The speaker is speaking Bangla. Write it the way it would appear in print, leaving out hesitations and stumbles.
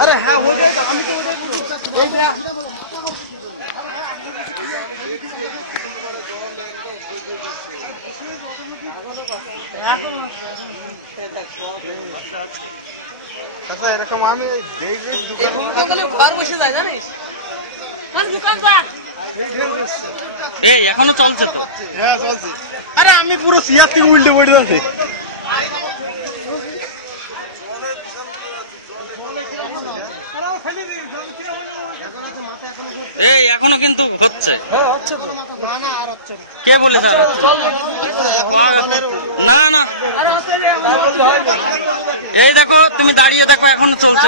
আরে হ্যাঁ আমি তো আচ্ছা এরকম আমি দেখি দোকান ঘর বসে যায় জানিস দোকান এখনো চলছে তো? হ্যাঁ চলছে। আরে আমি পুরো সিয়ার থেকে উল্টে পড়ে যাচ্ছে। এখনো কিন্তু হচ্ছে। হ্যাঁ হচ্ছে তো। না না আর হচ্ছে না। কে বলেছে? না না এই দেখো তুমি দাঁড়িয়ে দেখো এখনো চলছে।